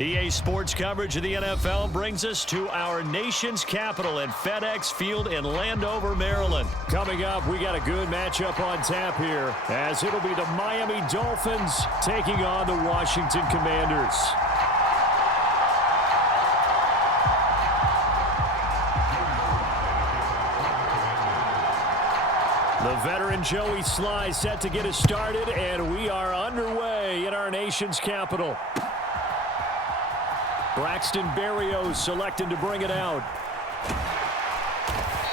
EA Sports coverage of the NFL brings us to our nation's capital at FedEx Field in Landover, Maryland. Coming up, we got a good matchup on tap here, as it'll be the Miami Dolphins taking on the Washington Commanders. The veteran Joey Sly set to get us started, and we are underway in our nation's capital. Braxton Berrios selected to bring it out.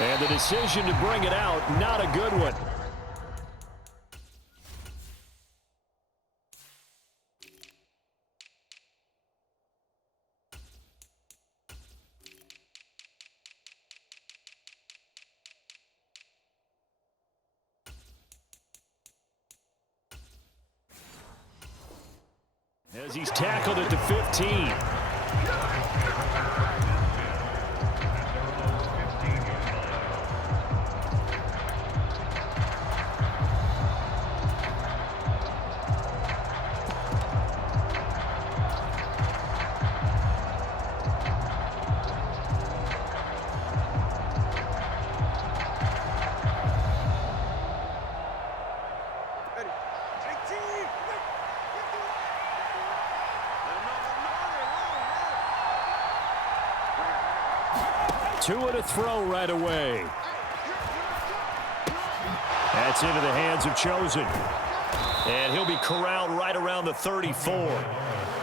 And the decision to bring it out, not a good one. As he's tackled at the 15. Two and a throw right away. That's into the hands of Chosen. And he'll be corralled right around the 34.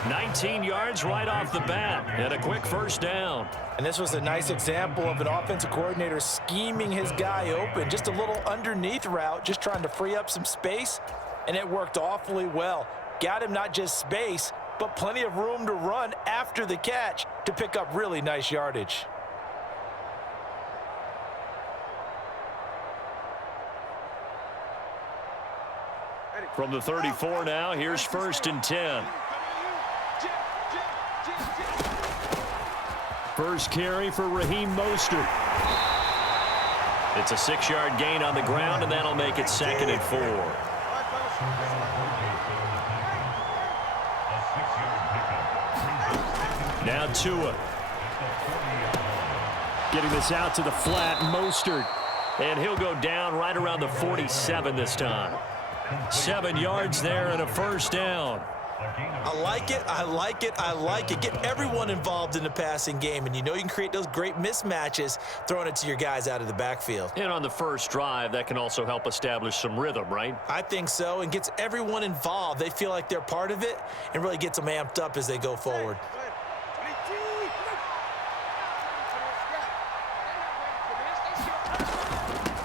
19 yards right off the bat. And a quick first down. And this was a nice example of an offensive coordinator scheming his guy open. Just a little underneath route, just trying to free up some space. And it worked awfully well. Got him not just space, but plenty of room to run after the catch to pick up really nice yardage. From the 34 now, here's 1st and 10. First carry for Raheem Mostert. It's a 6-yard gain on the ground, and that'll make it 2nd and 4. Now Tua. Getting this out to the flat, Mostert. And he'll go down right around the 47 this time. 7 yards there and a first down. I like it, I like it, I like it. Get everyone involved in the passing game, and you know you can create those great mismatches throwing it to your guys out of the backfield. And on the first drive, that can also help establish some rhythm, right? I think so, and gets everyone involved. They feel like they're part of it and really gets them amped up as they go forward.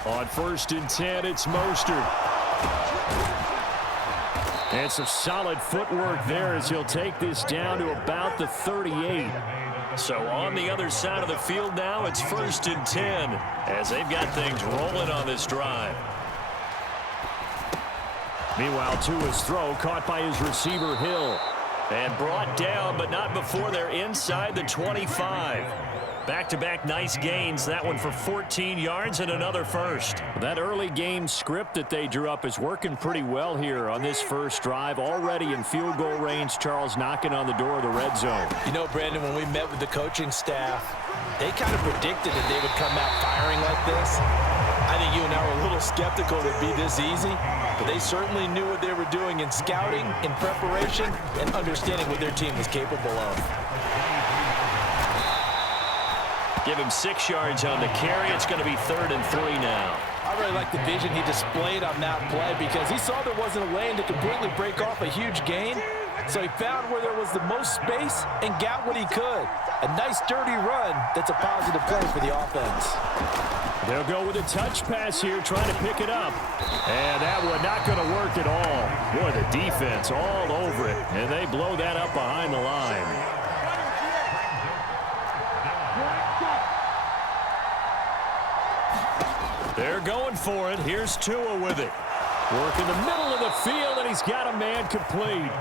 On 1st and 10, it's Mostert. And some solid footwork there as he'll take this down to about the 38. So on the other side of the field now, it's 1st and 10 as they've got things rolling on this drive. Meanwhile, Tua's throw caught by his receiver, Hill. And brought down, but not before they're inside the 25. Back-to-back nice gains. That one for 14 yards and another first. That early game script that they drew up is working pretty well here on this first drive. Already in field goal range, Charles knocking on the door of the red zone. You know, Brandon, when we met with the coaching staff, they kind of predicted that they would come out firing like this. I think you and I were a little skeptical that it'd be this easy, but they certainly knew what they were doing in scouting, in preparation, and understanding what their team was capable of. Give him 6 yards on the carry. It's going to be 3rd and 3 now. I really like the vision he displayed on that play because he saw there wasn't a lane to completely break off a huge gain. So he found where there was the most space and got what he could. A nice dirty run that's a positive play for the offense. They'll go with a touch pass here, trying to pick it up. And that one not going to work at all. Boy, the defense all over it. And they blow that up behind the line. They're going for it. Here's Tua with it. Work in the middle of the field, and he's got a man complete.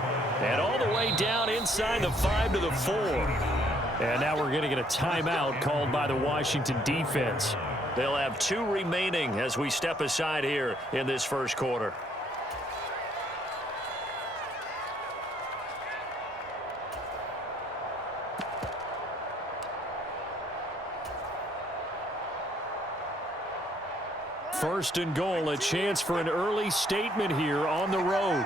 And all the way down inside the 5 to the 4. And now we're going to get a timeout called by the Washington defense. They'll have 2 remaining as we step aside here in this first quarter. First and goal, a chance for an early statement here on the road.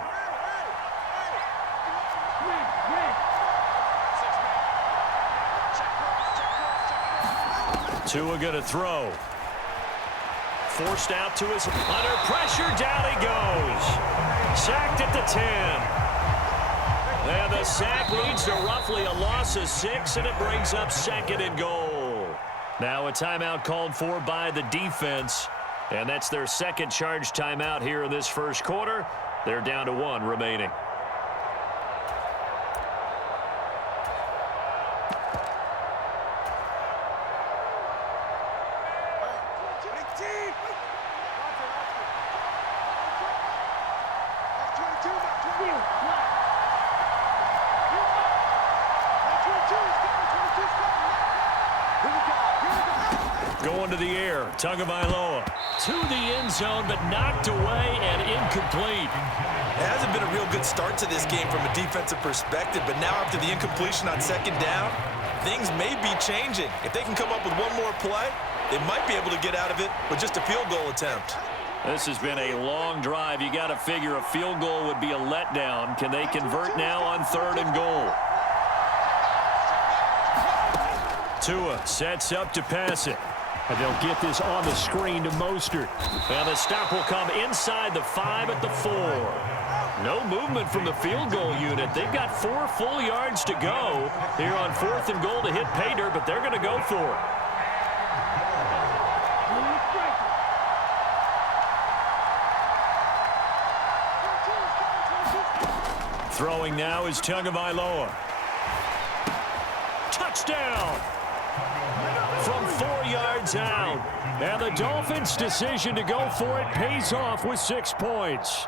Tua going to throw. Forced out to his under pressure. Down he goes. Sacked at the 10. And the sack leads to roughly a loss of 6, and it brings up second and goal. Now a timeout called for by the defense, and that's their second charge timeout here in this first quarter. They're down to 1 remaining. Going to the air, Tagovailoa to the end zone, but knocked away and incomplete. It hasn't been a real good start to this game from a defensive perspective, but now after the incompletion on second down, things may be changing. If they can come up with one more play, they might be able to get out of it with just a field goal attempt. This has been a long drive. You got to figure a field goal would be a letdown. Can they convert now on 3rd and goal? Tua sets up to pass it. And they'll get this on the screen to Mostert. And the stop will come inside the 5 at the 4. No movement from the field goal unit. They've got 4 full yards to go here on 4th and goal to hit pay dirt, but they're going to go for it. Throwing now is Tagovailoa. Touchdown! From 4 yards out. And the Dolphins' decision to go for it pays off with 6 points.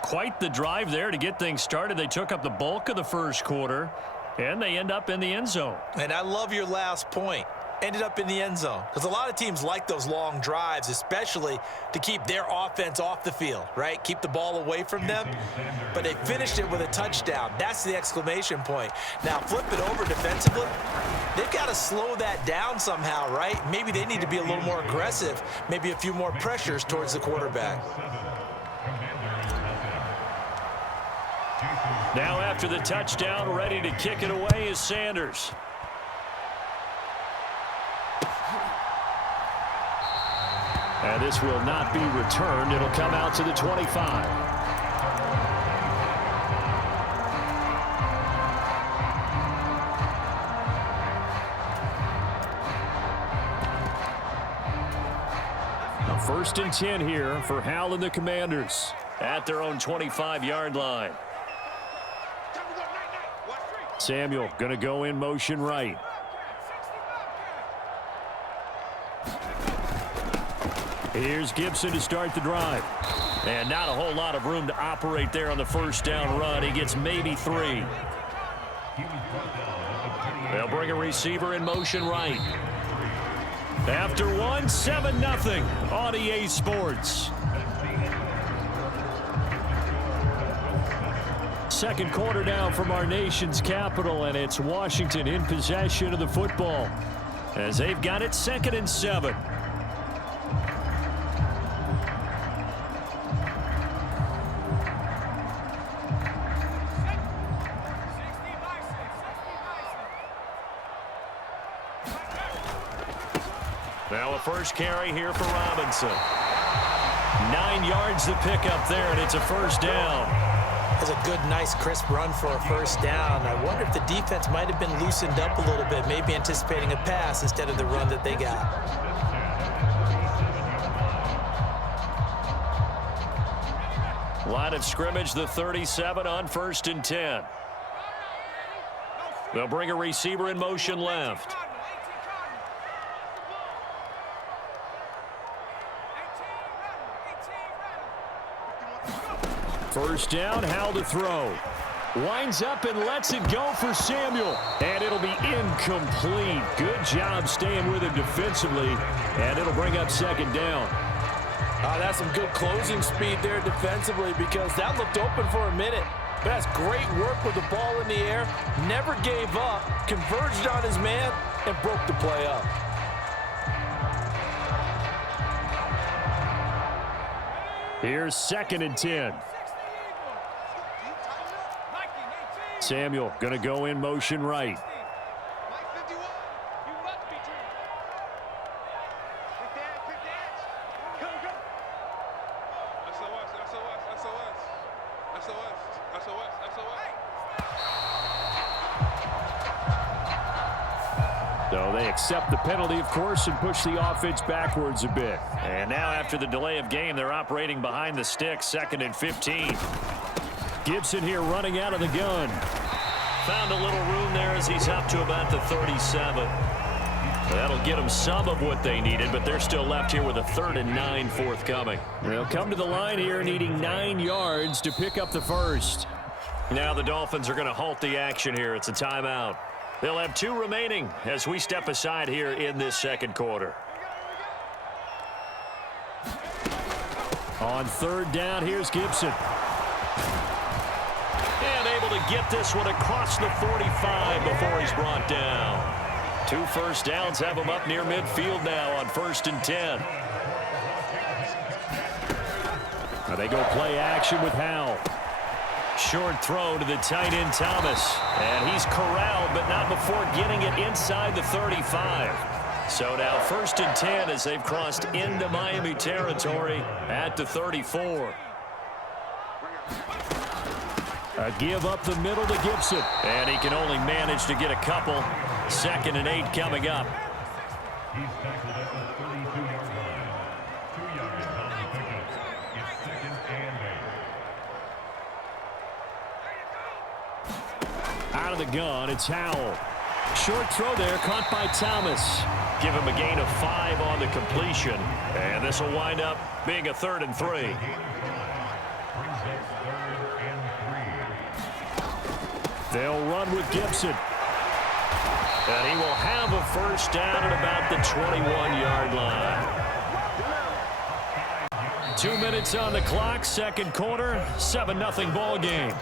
Quite the drive there to get things started. They took up the bulk of the first quarter, and they end up in the end zone. And I love your last point. Ended up in the end zone. Because a lot of teams like those long drives, especially to keep their offense off the field, right? Keep the ball away from them. But they finished it with a touchdown. That's the exclamation point. Now, flip it over defensively. They've got to slow that down somehow, right? Maybe they need to be a little more aggressive. Maybe a few more pressures towards the quarterback. Now after the touchdown, ready to kick it away is Sanders. And this will not be returned. It'll come out to the 25. Now 1st and 10 here for Hal and the Commanders At their own 25-yard line. Samuel going to go in motion right. Here's Gibson to start the drive. And not a whole lot of room to operate there on the first down run. He gets maybe 3. They'll bring a receiver in motion right. After 1, 7-0 on EA Sports. Second quarter now from our nation's capital, and it's Washington in possession of the football as they've got it 2nd and 7. Now a first carry here for Robinson. 9 yards to pick up there, and it's a first down. That's a good, nice, crisp run for a first down. I wonder if the defense might have been loosened up a little bit, maybe anticipating a pass instead of the run that they got. Line of scrimmage, the 37 on 1st and 10. They'll bring a receiver in motion left. First down, Hal to throw. Winds up and lets it go for Samuel. And it'll be incomplete. Good job staying with him defensively. And it'll bring up 2nd down. That's some good closing speed there defensively, because that looked open for a minute. But that's great work with the ball in the air. Never gave up. Converged on his man and broke the play up. Here's 2nd and 10. Samuel going to go in motion right. So they accept the penalty, of course, and push the offense backwards a bit. And now after the delay of game, they're operating behind the sticks, 2nd and 15. Gibson here running out of the gun. Found a little room there as he's up to about the 37. That'll get them some of what they needed, but they're still left here with a 3rd and 9 forthcoming. They'll come to the line here needing 9 yards to pick up the first. Now the Dolphins are going to halt the action here. It's a timeout. They'll have 2 remaining as we step aside here in this 2nd quarter. On 3rd down, here's Gibson. And able to get this one across the 45 before he's brought down. 2 first downs have him up near midfield now on 1st and 10. Now they go play action with Howell. Short throw to the tight end Thomas. And he's corralled, but not before getting it inside the 35. So now 1st and 10 as they've crossed into Miami territory at the 34. A give up the middle to Gibson. And he can only manage to get a couple. 2nd and 8 coming up. He's tackled at the 32-yard line. 2 yards on the pickup. It's 2nd and 8. Out of the gun, it's Howell. Short throw there, caught by Thomas. Give him a gain of 5 on the completion. And this will wind up being a 3rd and 3. Brings up 3rd and 3. They'll run with Gibson. And he will have a first down at about the 21-yard line. 2 minutes on the clock, 2nd quarter, 7-0 ball game.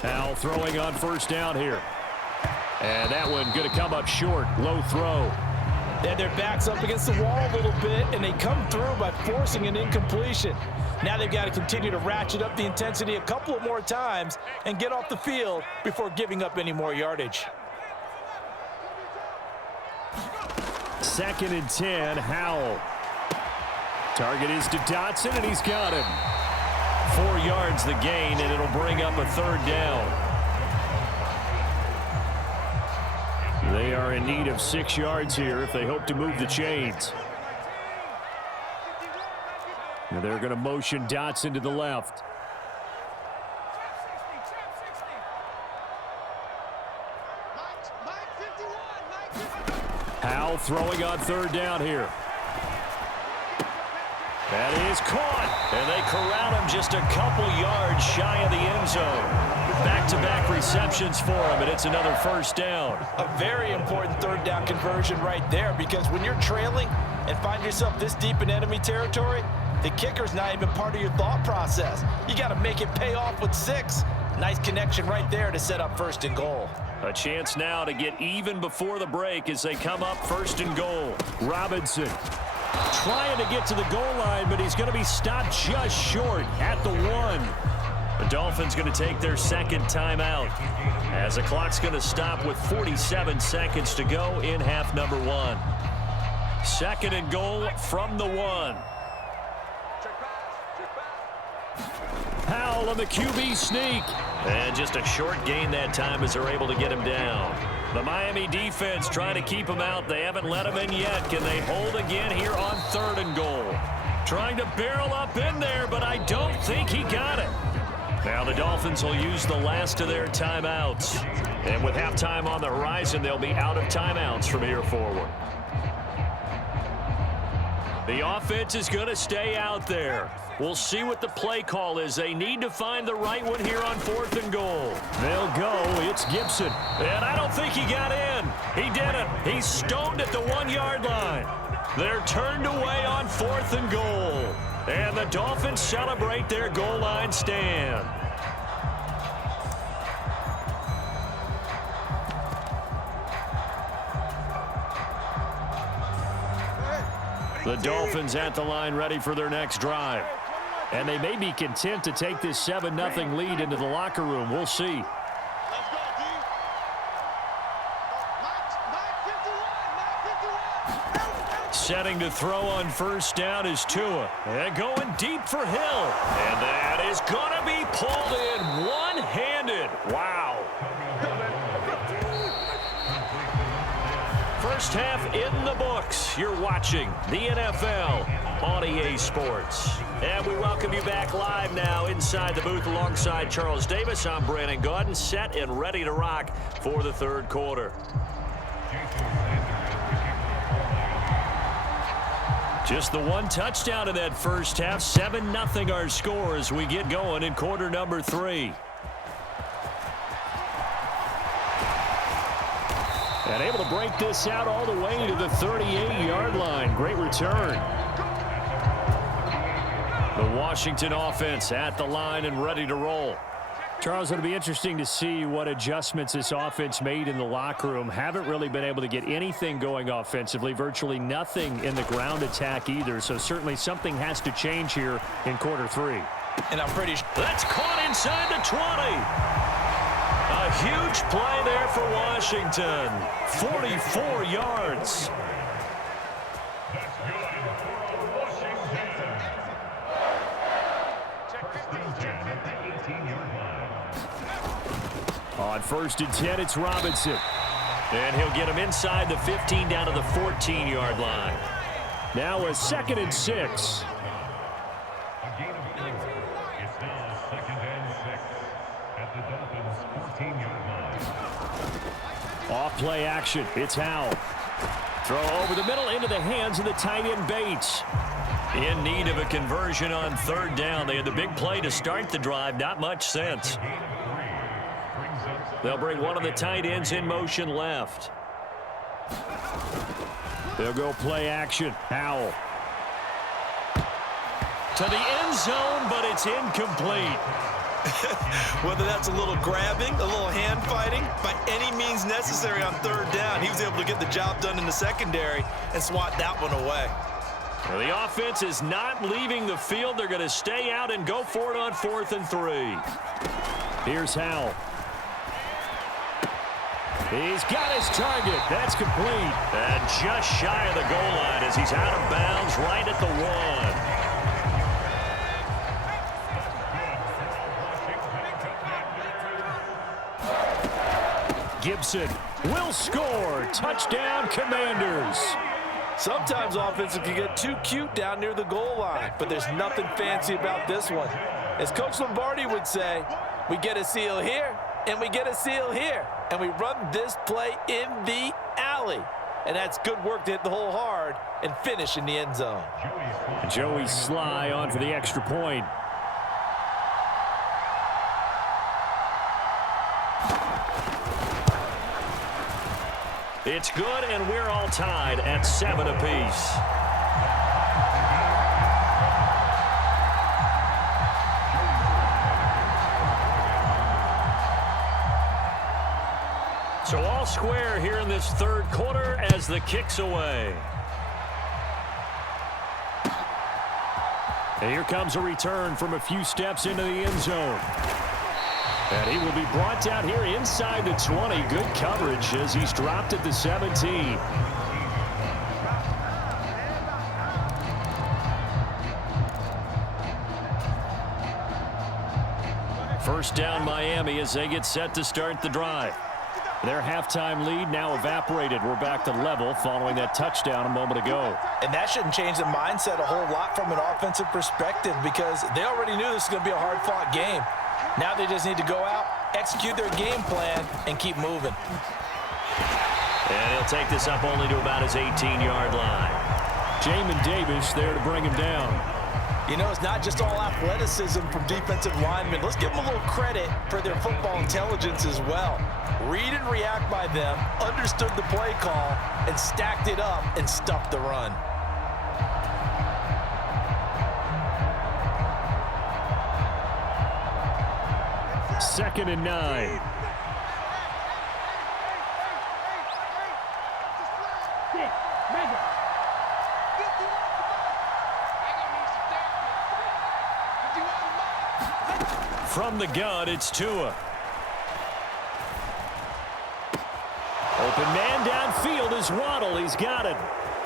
Howell throwing on 1st down here. And that one going to come up short. Low throw. They had their backs up against the wall a little bit, and they come through by forcing an incompletion. Now they've got to continue to ratchet up the intensity a couple of more times and get off the field before giving up any more yardage. 2nd and 10, Howell. Target is to Dotson, and he's got him. 4 yards the gain, and it'll bring up a 3rd down. They are in need of 6 yards here if they hope to move the chains. And they're going to motion Dotson to the left. Howell throwing on 3rd down here. That is caught, and they corral him just a couple yards shy of the end zone. Back-to-back receptions for him, and it's another 1st down. A very important 3rd down conversion right there, because when you're trailing and find yourself this deep in enemy territory, the kicker's not even part of your thought process. You got to make it pay off with 6. Nice connection right there to set up 1st and goal. A chance now to get even before the break as they come up 1st and goal. Robinson trying to get to the goal line, but he's going to be stopped just short at the 1. The Dolphins going to take their 2nd timeout as the clock's going to stop with 47 seconds to go in half number 1. 2nd and goal from the 1. Howell on the QB sneak. And just a short gain that time as they're able to get him down. The Miami defense trying to keep him out. They haven't let him in yet. Can they hold again here on 3rd and goal? Trying to barrel up in there, but I don't think he got it. Now the Dolphins will use the last of their timeouts. And with halftime on the horizon, they'll be out of timeouts from here forward. The offense is going to stay out there. We'll see what the play call is. They need to find the right one here on 4th and goal. They'll go. It's Gibson. And I don't think he got in. He didn't. He's stoned at the 1-yard line. They're turned away on 4th and goal. And the Dolphins celebrate their goal line stand. The Dolphins at the line ready for their next drive. And they may be content to take this 7-0 lead into the locker room. We'll see. Setting to throw on first down is Tua. And going deep for Hill. And that is going to be pulled in one-handed. Wow. First half in the books. You're watching the NFL on EA Sports. And we welcome you back live now inside the booth alongside Charles Davis. I'm Brandon Gaudin, set and ready to rock for the third quarter. Just the one touchdown in that first half. 7-0 our score as we get going in quarter number 3. And able to break this out all the way to the 38-yard line. Great return. The Washington offense at the line and ready to roll. Charles, it'll be interesting to see what adjustments this offense made in the locker room. Haven't really been able to get anything going offensively. Virtually nothing in the ground attack either. So certainly something has to change here in quarter 3. And I'm pretty sure that's caught inside the 20. A huge play there for Washington. 44 yards. On first and 10, it's Robinson. And he'll get him inside the 15 down to the 14-yard line. Now a 2nd and 6. A gain of 4. It's now 2nd and 6 at the Dolphins' 14-yard line. Off play action. It's Howell. Throw over the middle into the hands of the tight end Bates. In need of a conversion on third down. They had the big play to start the drive. Not much sense. They'll bring one of the tight ends in motion left. They'll go play action. Howell. To the end zone, but it's incomplete. whether that's a little grabbing, a little hand fighting, by any means necessary on third down, he was able to get the job done in the secondary and swat that one away. Well, the offense is not leaving the field. They're going to stay out and go for it on 4th and 3. Here's Howell. He's got his target. That's complete. And just shy of the goal line as he's out of bounds right at the 1. Gibson will score. Touchdown, Commanders. Sometimes offenses can get too cute down near the goal line, but there's nothing fancy about this one. As Coach Lombardi would say, we get a seal here, and we get a seal here, and we run this play in the alley. And that's good work to hit the hole hard and finish in the end zone. Joey Sly on for the extra point. It's good, and we're all tied at 7 apiece. So all square here in this third quarter as the kick's away. And here comes a return from a few steps into the end zone. And he will be brought down here inside the 20. Good coverage as he's dropped at the 17. First down Miami as they get set to start the drive. Their halftime lead now evaporated. We're back to level following that touchdown a moment ago. And that shouldn't change the mindset a whole lot from an offensive perspective because they already knew this was going to be a hard-fought game. Now they just need to go out, execute their game plan, and keep moving. And he'll take this up only to about his 18-yard line. Jamin Davis there to bring him down. You know, it's not just all athleticism from defensive linemen. Let's give them a little credit for their football intelligence as well. Read and react by them, understood the play call, and stacked it up and stuffed the run. Second and 9. From the gun, it's Tua. Open man downfield is Waddle. He's got it.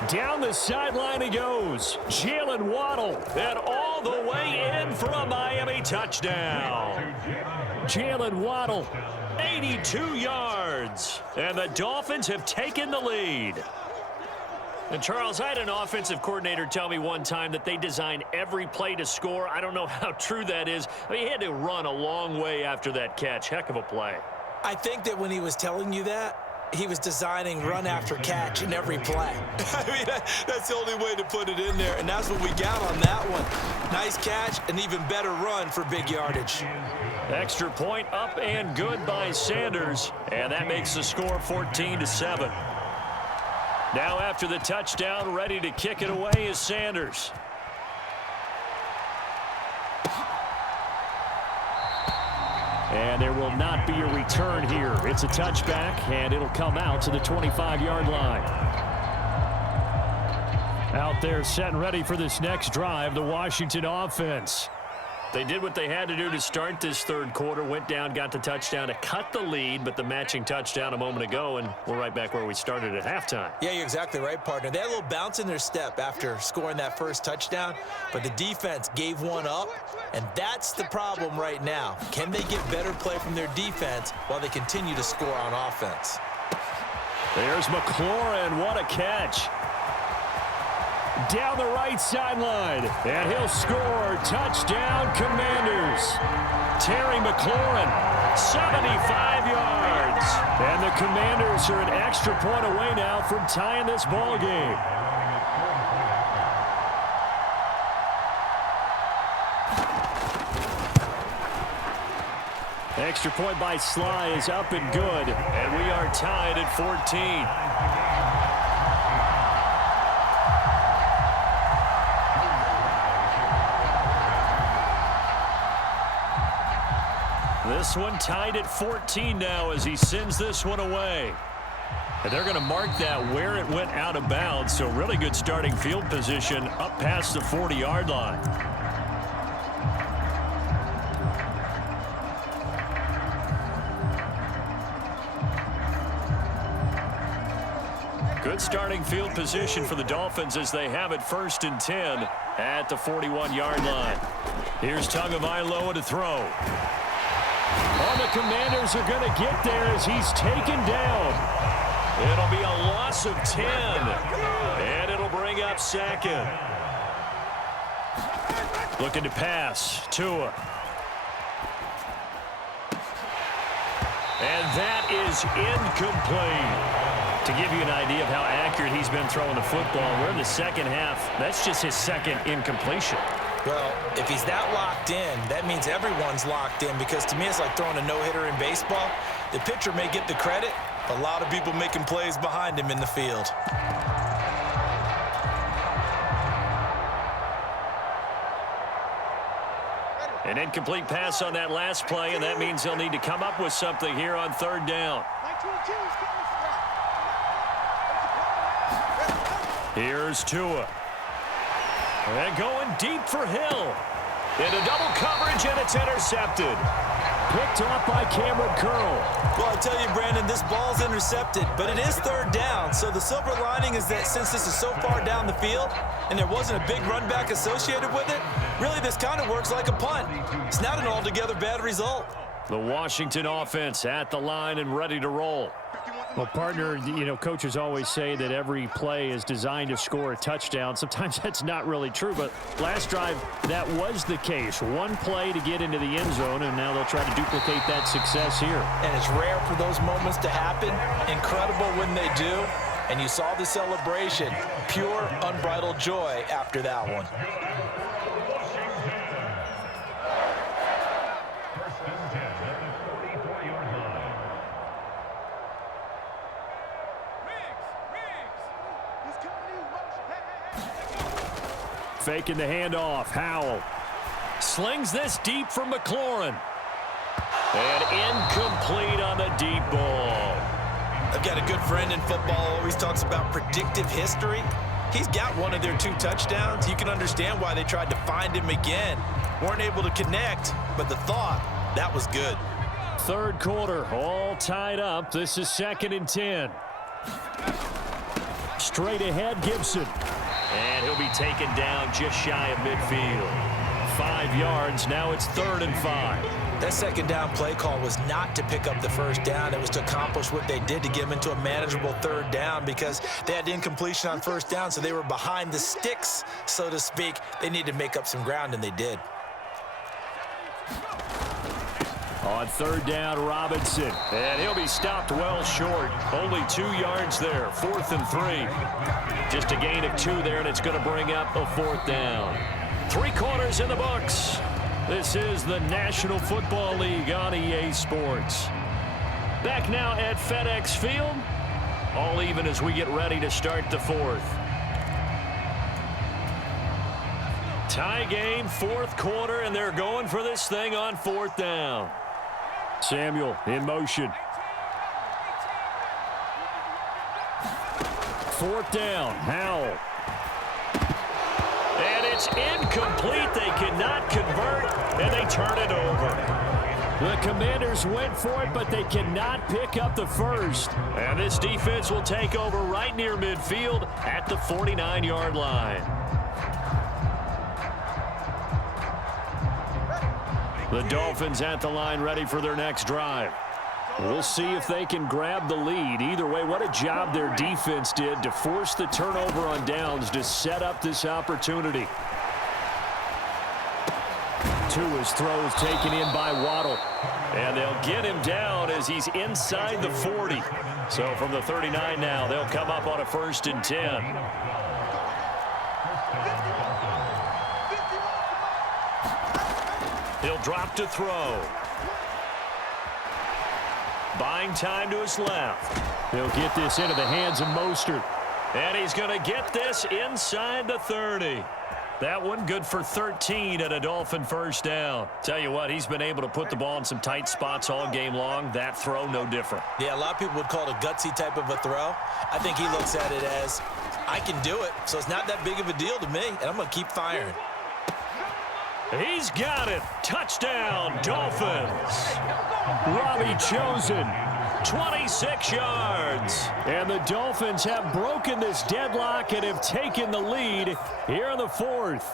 Down the sideline he goes. Jalen Waddle. And all the way in for a Miami touchdown. Jalen Waddle, 82 yards. And the Dolphins have taken the lead. And, Charles, I had an offensive coordinator tell me one time that they design every play to score. I don't know how true that is. I mean, he had to run a long way after that catch. Heck of a play. I think that when he was telling you that, he was designing run after catch in every play. I mean, that's the only way to put it in there, and that's what we got on that one. Nice catch, an even better run for big yardage. Extra point up and good by Sanders, and that makes the score 14-7. Now after the touchdown, ready to kick it away is Sanders. And there will not be a return here. It's a touchback, and it'll come out to the 25-yard line. Out there set and ready for this next drive, the Washington offense. They did what they had to do to start this third quarter, went down, got the touchdown to cut the lead, but the matching touchdown a moment ago, and we're right back where we started at halftime. Yeah, you're exactly right, partner. They had a little bounce in their step after scoring that first touchdown, but the defense gave one up, and that's the problem right now. Can they get better play from their defense while they continue to score on offense? There's McLaurin. What a catch. Down the right sideline, and he'll score. Touchdown, Commanders. Terry McLaurin, 75 yards. And the Commanders are an extra point away now from tying this ball game. Extra point by Sly is up and good, and we are tied at 14. This one tied at 14 now as he sends this one away. And they're going to mark that where it went out of bounds, so really good starting field position up past the 40-yard line. Good starting field position for the Dolphins as they have it 1st and 10 at the 41-yard line. Here's Tagovailoa to throw. Oh, the Commanders are going to get there as he's taken down. It'll be a loss of 10, and it'll bring up 2nd. Looking to pass. Tua. And that is incomplete. To give you an idea of how accurate he's been throwing the football, we're in the second half. That's just his second incompletion. Well, if he's that locked in, that means everyone's locked in, because to me it's like throwing a no-hitter in baseball. The pitcher may get the credit, a lot of people making plays behind him in the field. An incomplete pass on that last play, and that means they'll need to come up with something here on 3rd down. Here's Tua. And going deep for Hill. Into double coverage, and it's intercepted. Picked off by Cameron Curl. Well, I tell you, Brandon, this ball's intercepted, but it is 3rd down. So the silver lining is that since this is so far down the field and there wasn't a big run back associated with it, really this kind of works like a punt. It's not an altogether bad result. The Washington offense at the line and ready to roll. Well, partner, you know, coaches always say that every play is designed to score a touchdown. Sometimes that's not really true, but last drive, that was the case. One play to get into the end zone, and now they'll try to duplicate that success here. And it's rare for those moments to happen. Incredible when they do. And you saw the celebration. Pure, unbridled joy after that one. Faking the handoff. Howell slings this deep for McLaurin. And incomplete on the deep ball. I've got a good friend in football, always talks about predictive history. He's got one of their 2 touchdowns. You can understand why they tried to find him again. Weren't able to connect, but the thought, that was good. Third quarter, all tied up. This is 2nd and 10. Straight ahead, Gibson. And he'll be taken down just shy of midfield. 5 yards, now it's 3rd and 5. That second down play call was not to pick up the first down. It was to accomplish what they did to get them into a manageable 3rd down because they had incompletion on 1st down, so they were behind the sticks, so to speak. They needed to make up some ground, and they did. On 3rd down, Robinson. And he'll be stopped well short. Only 2 yards there. 4th and 3. Just a gain of 2 there, and it's going to bring up a 4th down. 3 quarters in the books. This is the National Football League on EA Sports. Back now at FedEx Field. All even as we get ready to start the 4th. Tie game, 4th quarter, and they're going for this thing on 4th down. Samuel in motion. 4th down, Howell. And it's incomplete. They cannot convert, and they turn it over. The Commanders went for it, but they cannot pick up the first. And this defense will take over right near midfield at the 49-yard line. The Dolphins at the line ready for their next drive. We'll see if they can grab the lead. Either way, what a job their defense did to force the turnover on downs to set up this opportunity. Tua's throw is taken in by Waddle. And they'll get him down as he's inside the 40. So from the 39 now, they'll come up on a 1st and 10. He'll drop to throw. Buying time to his left. He'll get this into the hands of Mostert. And he's going to get this inside the 30. That one good for 13 at a Dolphin 1st down. Tell you what, he's been able to put the ball in some tight spots all game long. That throw, no different. Yeah, a lot of people would call it a gutsy type of a throw. I think he looks at it as, I can do it, so it's not that big of a deal to me, and I'm going to keep firing. He's got it. Touchdown, Dolphins. Robbie Chosen. 26 yards. And the Dolphins have broken this deadlock and have taken the lead here in the 4th.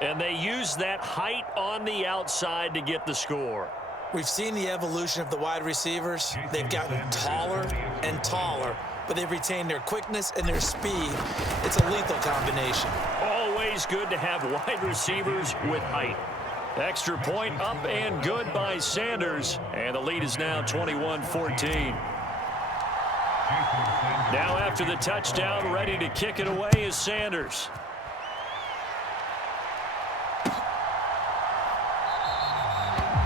And they use that height on the outside to get the score. We've seen the evolution of the wide receivers. They've gotten taller and taller, but they've retained their quickness and their speed. It's a lethal combination. Always good to have wide receivers with height. Extra point up and good by Sanders. And the lead is now 21-14. Now after the touchdown, ready to kick it away is Sanders.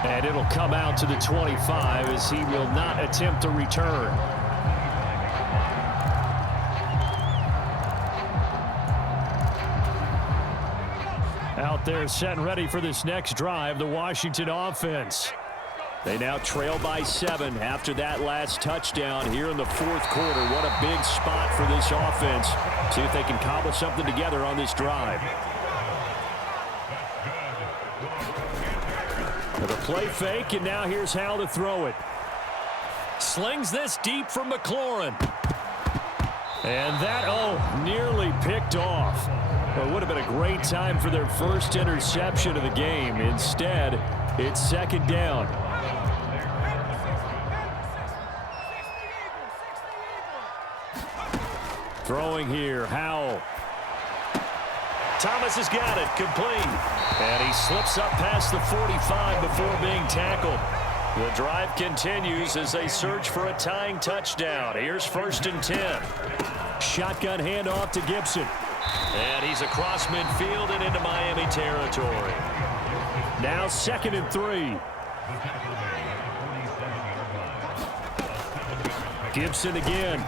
And it'll come out to the 25 as he will not attempt to return. Out there set and ready for this next drive, the Washington offense. They now trail by 7 after that last touchdown here in the 4th quarter. What a big spot for this offense. See if they can cobble something together on this drive. The play fake, and now here's how to throw it. Slings this deep from McLaurin. And that, nearly picked off. Well, it would have been a great time for their first interception of the game. Instead, it's 2nd down. Throwing here, Howell. Thomas has got it, complete. And he slips up past the 45 before being tackled. The drive continues as they search for a tying touchdown. Here's 1st and 10. Shotgun handoff to Gibson. And he's across midfield and into Miami territory. Now 2nd and 3. Gibson again.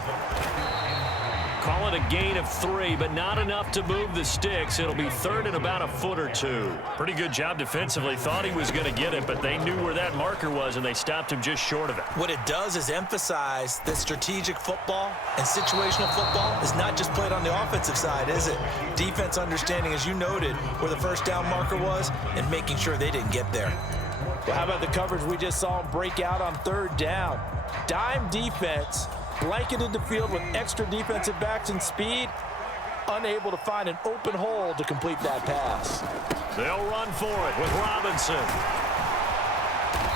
Call it a gain of 3, but not enough to move the sticks. It'll be third and about a foot or two. Pretty good job defensively. Thought he was going to get it, but they knew where that marker was, and they stopped him just short of it. What it does is emphasize that strategic football and situational football is not just played on the offensive side, is it? Defense understanding, as you noted, where the first down marker was and making sure they didn't get there. Well, how about the coverage we just saw him break out on third down? Dime defense, blanketed the field with extra defensive backs and speed, unable to find an open hole to complete that pass. They'll run for it with Robinson.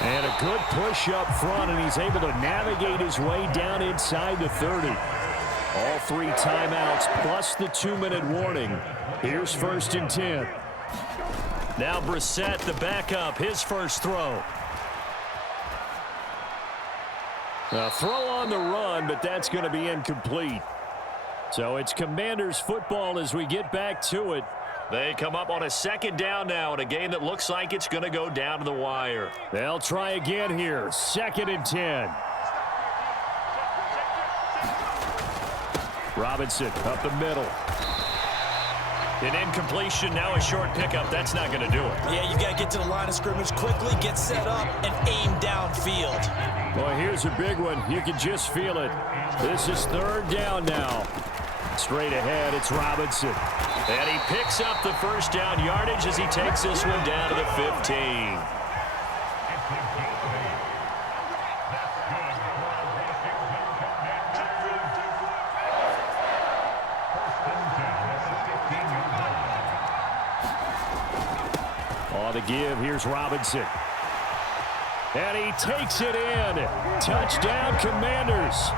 And a good push up front, and he's able to navigate his way down inside the 30. All 3 timeouts plus the 2-minute warning. Here's 1st and 10. Now Brissett, the backup, his first throw. A throw on the run, but that's going to be incomplete. So it's Commanders football as we get back to it. They come up on a 2nd down now in a game that looks like it's going to go down to the wire. They'll try again here. 2nd and 10. Robinson up the middle. An incompletion, now a short pickup. That's not going to do it. Yeah, you got to get to the line of scrimmage quickly, get set up, and aim downfield. Well, here's a big one. You can just feel it. This is 3rd down now. Straight ahead, it's Robinson. And he picks up the first down yardage as he takes this one down to the 15. On the give, here's Robinson. And he takes it in. Touchdown, Commanders.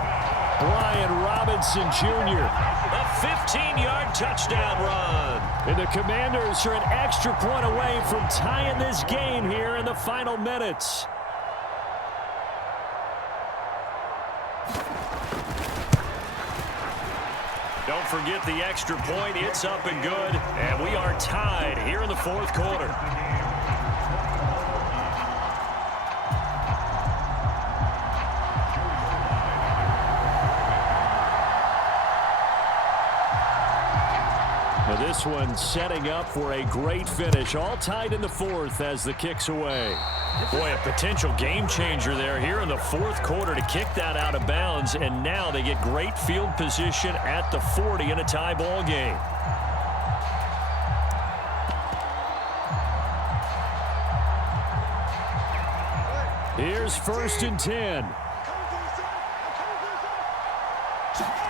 Brian Robinson Jr. A 15-yard touchdown run. And the Commanders are an extra point away from tying this game here in the final minutes. Don't forget the extra point. It's up and good. And we are tied here in the 4th quarter. This one setting up for a great finish. All tied in the 4th as the kick's away. Boy, a potential game changer there here in the 4th quarter to kick that out of bounds. And now they get great field position at the 40 in a tie ball game. Here's 1st and 10.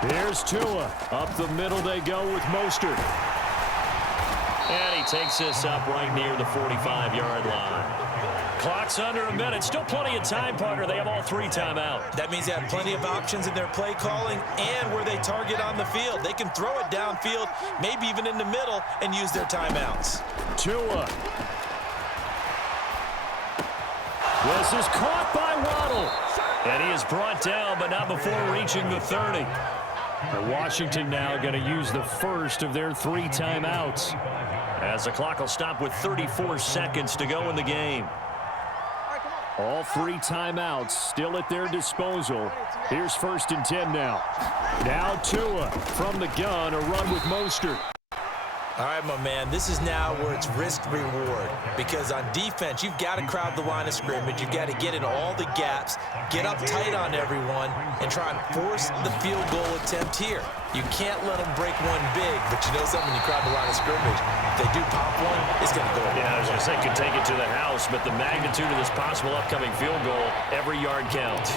Here's Tua. Up the middle they go with Mostert. And he takes this up right near the 45-yard line. Clock's under a minute. Still plenty of time, partner. They have all 3 timeouts. That means they have plenty of options in their play calling and where they target on the field. They can throw it downfield, maybe even in the middle, and use their timeouts. Tua. This is caught by Waddle. And he is brought down, but not before reaching the 30. And Washington now going to use the first of their 3 timeouts. As the clock will stop with 34 seconds to go in the game. All 3 timeouts still at their disposal. Here's 1st and 10 now. Now Tua from the gun, a run with Mostert. All right, my man, this is now where it's risk-reward, because on defense, you've got to crowd the line of scrimmage. You've got to get in all the gaps, get up tight on everyone, and try and force the field goal attempt here. You can't let them break one big, but you know something, you crowd the line of scrimmage. If they do pop one, it's going to go. Yeah, I was going to say, could take it to the house, but the magnitude of this possible upcoming field goal, every yard counts.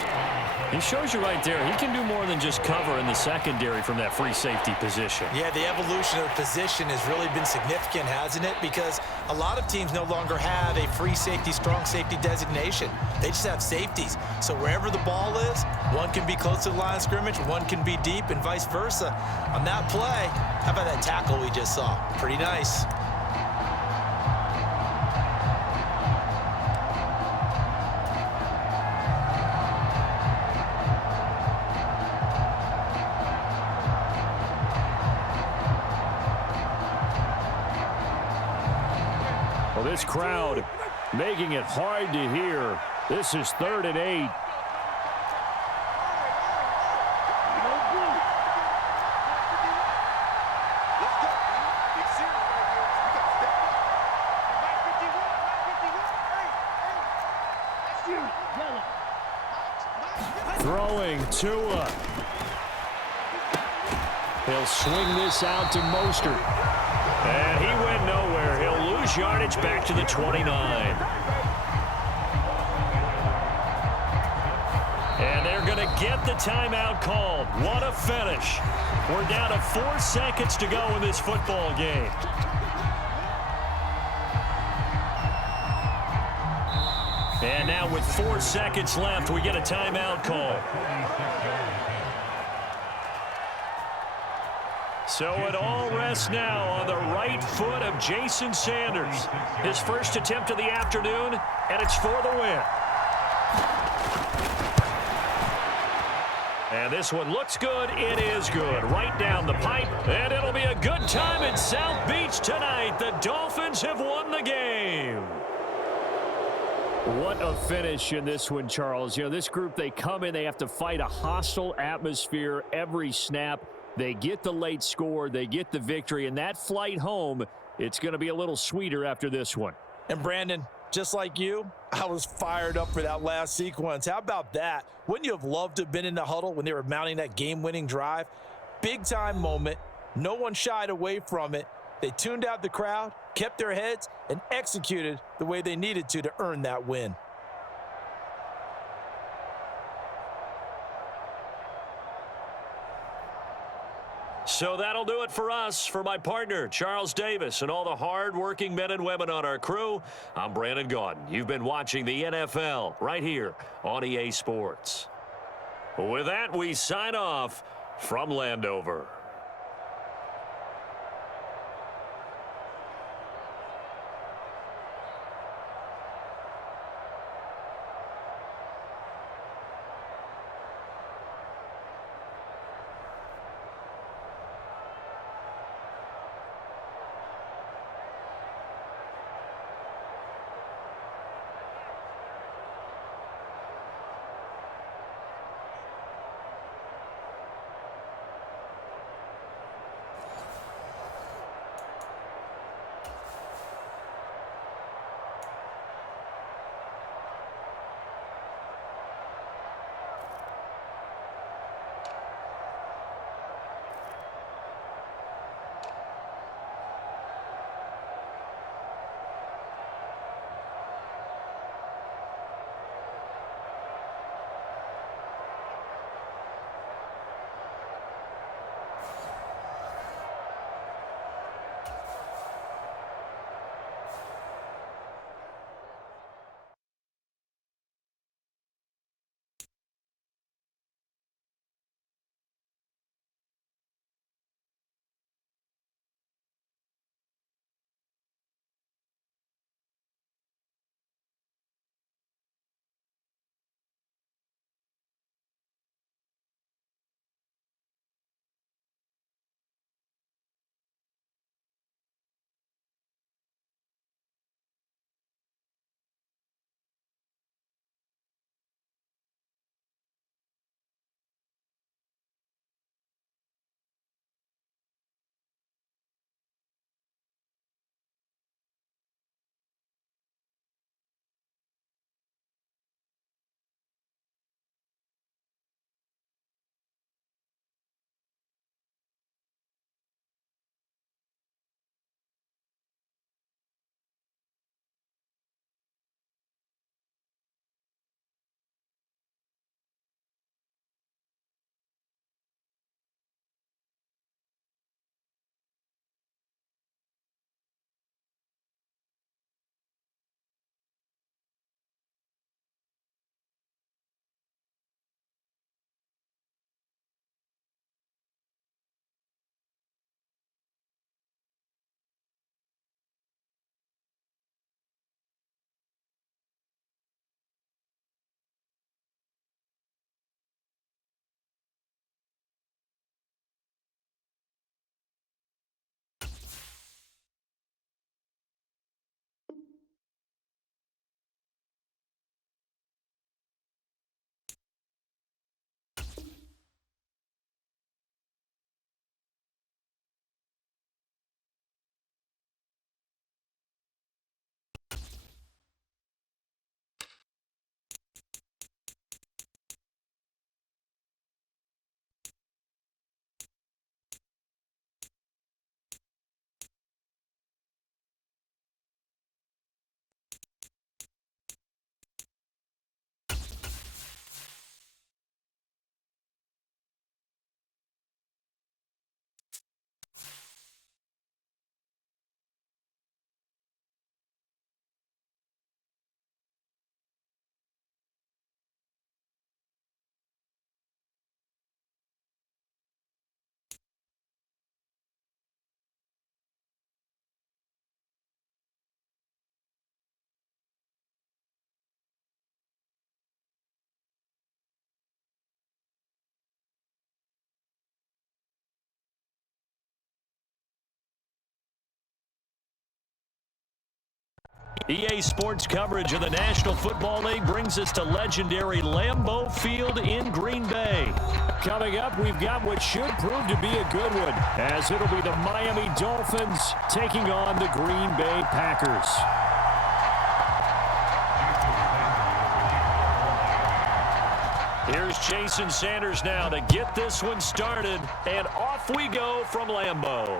He shows you right there, he can do more than just cover in the secondary from that free safety position. Yeah, the evolution of position has really been significant, hasn't it? Because a lot of teams no longer have a free safety, strong safety designation. They just have safeties. So wherever the ball is, one can be close to the line of scrimmage, one can be deep, and vice versa. On that play, how about that tackle we just saw? Pretty nice. This crowd making it hard to hear. This is 3rd and 8. Tua. He'll swing this out to Mostert. And he went nowhere. He'll lose yardage back to the 29. And they're going to get the timeout called. What a finish. We're down to 4 seconds to go in this football game. And now with 4 seconds left, we get a timeout call. So it all rests now on the right foot of Jason Sanders. His first attempt of the afternoon, and it's for the win. And this one looks good. It is good. Right down the pipe, and it'll be a good time in South Beach tonight. The Dolphins have won the game. What a finish in this one, Charles. You know, this group, they come in, they have to fight a hostile atmosphere every snap. They get the late score, they get the victory, and that flight home, it's going to be a little sweeter after this one. And Brandon, just like you, I was fired up for that last sequence. How about that? Wouldn't you have loved to have been in the huddle when they were mounting that game-winning drive? Big-time moment. No one shied away from it. They tuned out the crowd, kept their heads, and executed the way they needed to earn that win. So that'll do it for us. For my partner, Charles Davis, and all the hard-working men and women on our crew, I'm Brandon Gaudin. You've been watching the NFL right here on EA Sports. With that, we sign off from Landover. EA Sports coverage of the National Football League brings us to legendary Lambeau Field in Green Bay. Coming up, we've got what should prove to be a good one, as it'll be the Miami Dolphins taking on the Green Bay Packers. Here's Jason Sanders now to get this one started, and off we go from Lambeau.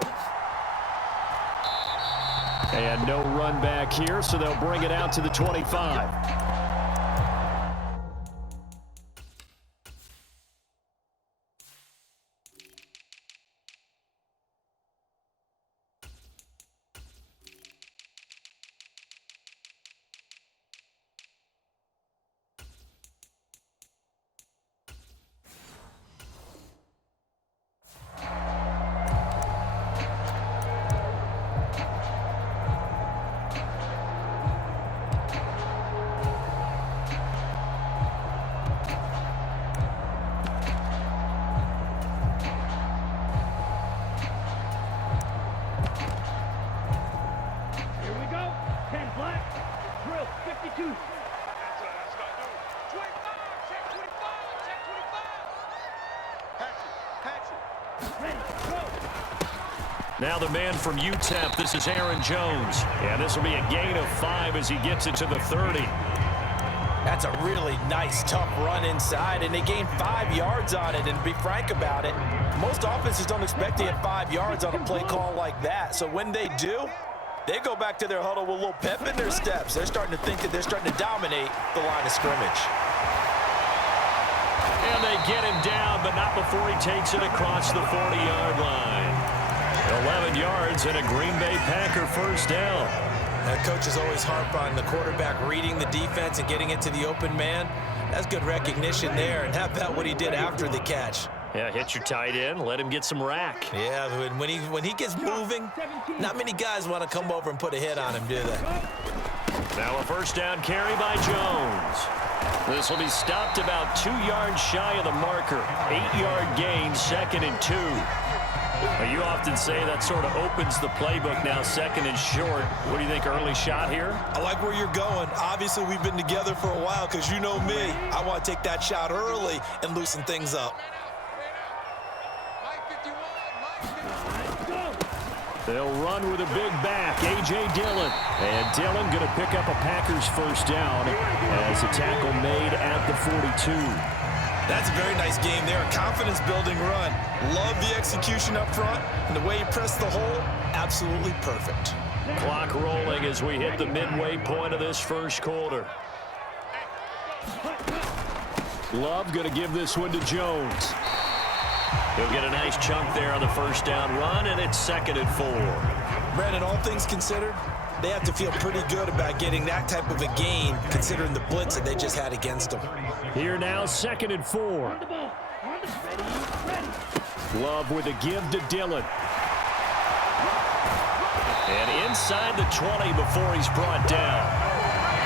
And no run back here, so they'll bring it out to the 25. Now the man from UTEP, this is Aaron Jones. Yeah, this will be a gain of 5 as he gets it to the 30. That's a really nice, tough run inside, and they gained 5 yards on it. And to be frank about it, most offenses don't expect to get 5 yards on a play call like that. So when they do, they go back to their huddle with a little pep in their steps. They're starting to think that they're starting to dominate the line of scrimmage. And they get him down, but not before he takes it across the 40-yard line. 11 yards and a Green Bay Packer first down. Now, coaches always harp on the quarterback reading the defense and getting it to the open man. That's good recognition there. And how about what he did after the catch? Yeah, hit your tight end, let him get some rack. Yeah, when he gets moving, not many guys want to come over and put a hit on him, do they? Now a first down carry by Jones. This will be stopped about 2 yards shy of the marker. 8-yard gain, 2nd and 2. Well, you often say that sort of opens the playbook now, 2nd and short. What do you think, early shot here? I like where you're going. Obviously, we've been together for a while because you know me. I want to take that shot early and loosen things up. They'll run with a big back, A.J. Dillon. And Dillon going to pick up a Packers first down as a tackle made at the 42. That's a very nice game there. A confidence-building run. Love the execution up front. And the way he pressed the hole, absolutely perfect. Clock rolling as we hit the midway point of this first quarter. Love going to give this one to Jones. He'll get a nice chunk there on the first down run, and it's 2nd and 4. Brandon, all things considered, they have to feel pretty good about getting that type of a gain, considering the blitz that they just had against them. Here now, 2nd and 4. Love with a give to Dillon. And inside the 20 before he's brought down.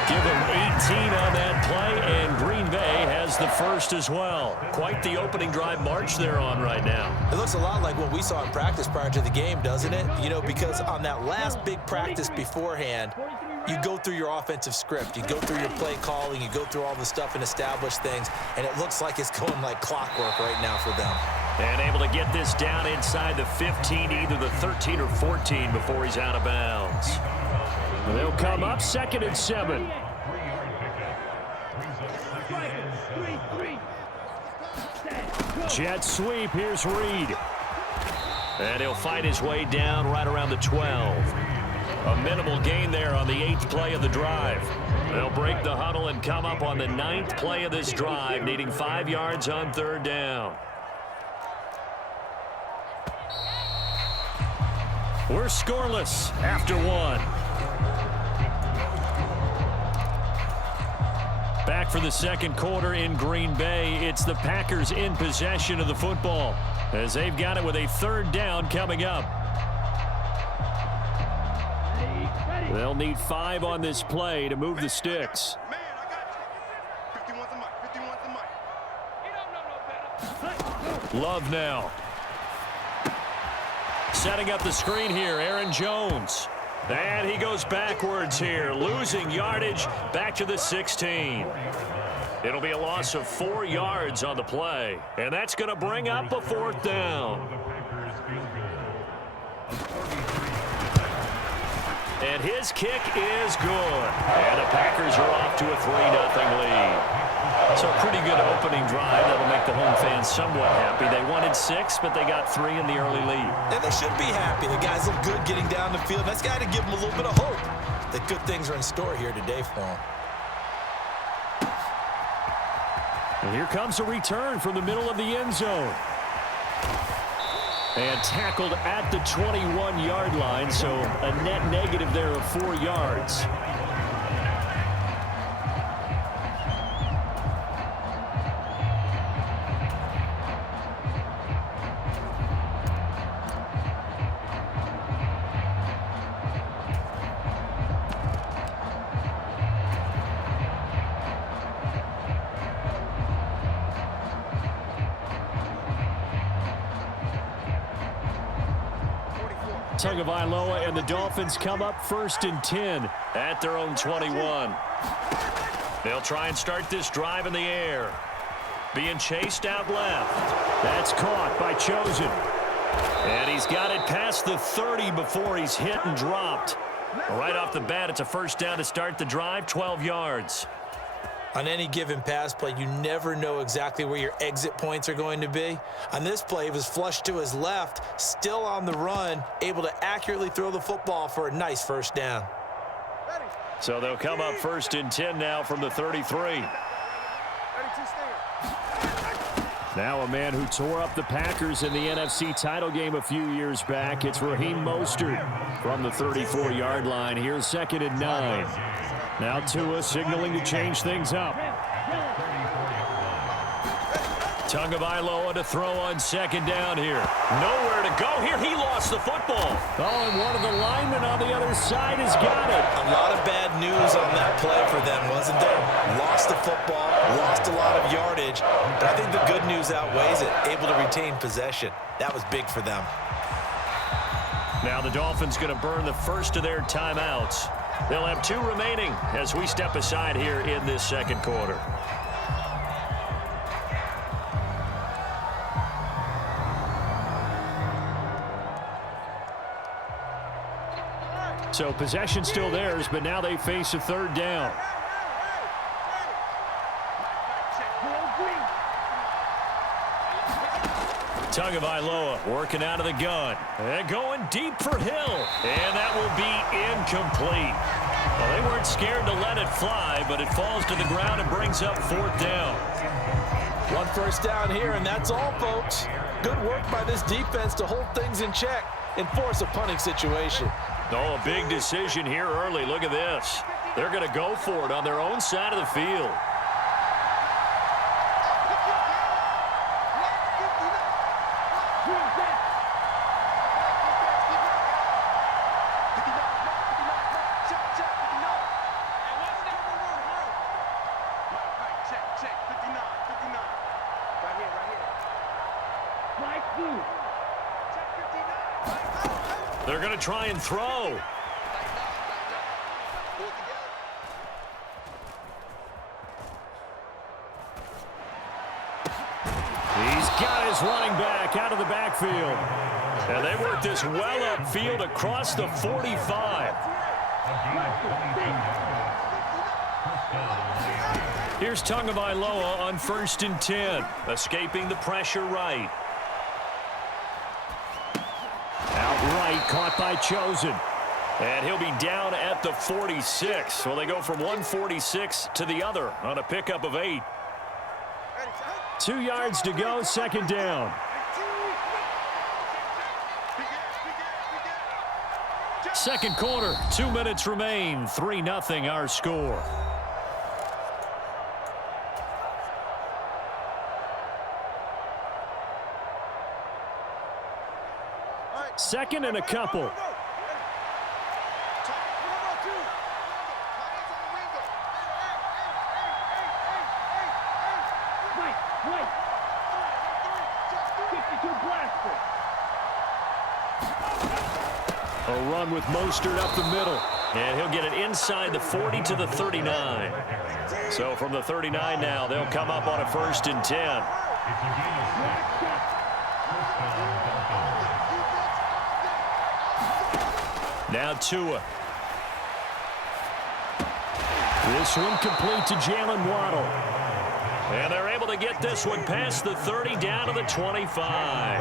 Give him 18 on that play, and Green Bay has the first as well. Quite the opening drive march they're on right now. It looks a lot like what we saw in practice prior to the game, doesn't it? You know, because on that last big practice beforehand, you go through your offensive script. You go through your play calling. You go through all the stuff and establish things, and it looks like it's going like clockwork right now for them. And able to get this down inside the 15, either the 13 or 14 before he's out of bounds. They'll come up 2nd and 7. Jet sweep. Here's Reed. And he'll fight his way down right around the 12. A minimal gain there on the 8th play of the drive. They'll break the huddle and come up on the 9th play of this drive, needing 5 yards on 3rd down. We're scoreless after 1. Back for the second quarter in Green Bay. It's the Packers in possession of the football as they've got it with a 3rd down coming up. They'll need 5 on this play to move the sticks. Man, I got you. 51's the mic. Love now. Setting up the screen here, Aaron Jones. And he goes backwards here, losing yardage back to the 16. It'll be a loss of 4 yards on the play. And that's going to bring up a 4th down. And his kick is good. And the Packers are off to a 3-0 lead. So a pretty good opening drive. That'll make the home fans somewhat happy. They wanted 6, but they got 3 in the early lead. And they should be happy. The guys look good getting down the field. That's got to give them a little bit of hope that good things are in store here today for them. And here comes a return from the middle of the end zone. And tackled at the 21-yard line, so a net negative there of 4 yards. Tagovailoa and the Dolphins come up 1st and 10 at their own 21. They'll try and start this drive in the air. Being chased out left. That's caught by Chosen. And he's got it past the 30 before he's hit and dropped. Right off the bat, it's a 1st down to start the drive, 12 yards. On any given pass play, you never know exactly where your exit points are going to be. On this play, he was flushed to his left, still on the run, able to accurately throw the football for a nice 1st down. So they'll come up 1st and 10 now from the 33. Now a man who tore up the Packers in the NFC title game a few years back. It's Raheem Mostert from the 34-yard line. Here's 2nd and 9. Now Tua signaling to change things up. Tagovailoa to throw on 2nd down here. Nowhere to go here. He lost the football. Oh, and one of the linemen on the other side has got it. A lot of bad news on that play for them, wasn't there? Lost the football, lost a lot of yardage, but I think the good news outweighs it. Able to retain possession. That was big for them. Now the Dolphins going to burn the first of their timeouts. They'll have 2 remaining as we step aside here in this 2nd quarter. So possession still theirs, but now they face a 3rd down. Tagovailoa working out of the gun. And going deep for Hill. And that will be incomplete. Well, they weren't scared to let it fly, but it falls to the ground and brings up 4th down. 1 1st down here, and that's all, folks. Good work by this defense to hold things in check and force a punting situation. Oh, a big decision here early. Look at this. They're going to go for it on their own side of the field. They're going to try and throw. He's got his running back out of the backfield. And they work this well upfield across the 45. Here's Tagovailoa on 1st and 10, escaping the pressure right. Outright caught by Chosen. And he'll be down at the 46. So they go from 146 to the other on a pickup of 8. 2 yards to go, 2nd down. Second quarter, 2 minutes remain. 3-0 our score. Second and a couple. A run with Mostert up the middle. And he'll get it inside the 40 to the 39. So from the 39 now, they'll come up on a 1st and 10. Now Tua. This one complete to Jalen Waddle. And they're able to get this one past the 30 down to the 25.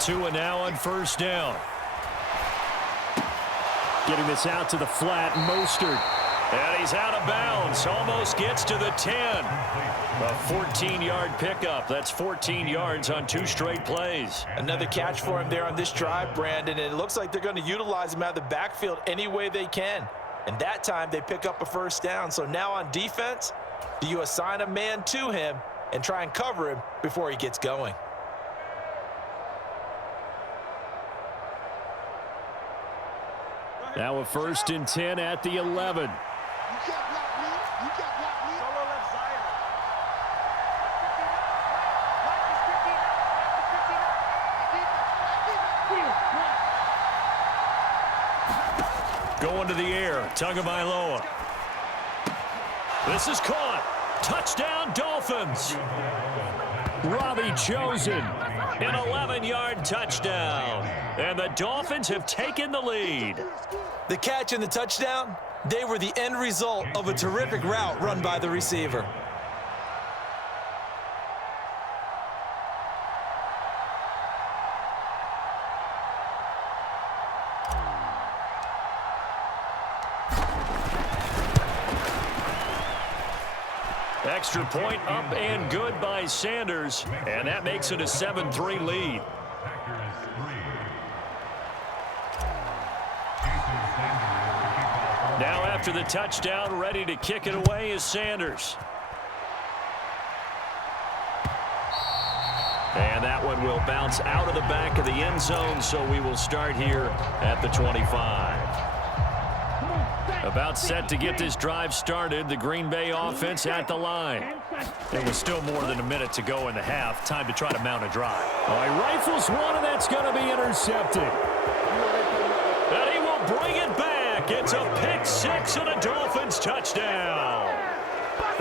Tua now on 1st down. Getting this out to the flat, Mostert. And he's out of bounds. Almost gets to the 10. A 14-yard pickup. That's 14 yards on 2 straight plays. Another catch for him there on this drive, Brandon. And it looks like they're going to utilize him out of the backfield any way they can. And that time they pick up a 1st down. So now on defense, do you assign a man to him and try and cover him before he gets going? Now a 1st and 10 at the 11. Going to the air, Tagovailoa. This is caught. Touchdown, Dolphins. Robbie Chosen, an 11-yard touchdown. And the Dolphins have taken the lead. The catch and the touchdown, they were the end result of a terrific route run by the receiver. Extra point up and good by Sanders. And that makes it a 7-3 lead. Now after the touchdown, ready to kick it away is Sanders. And that one will bounce out of the back of the end zone, so we will start here at the 25. About set to get this drive started, the Green Bay offense at the line. There was still more than a minute to go in the half. Time to try to mount a drive. Oh, he rifles one, and that's going to be intercepted. And he will bring it back. It's a pick-6 and a Dolphins touchdown.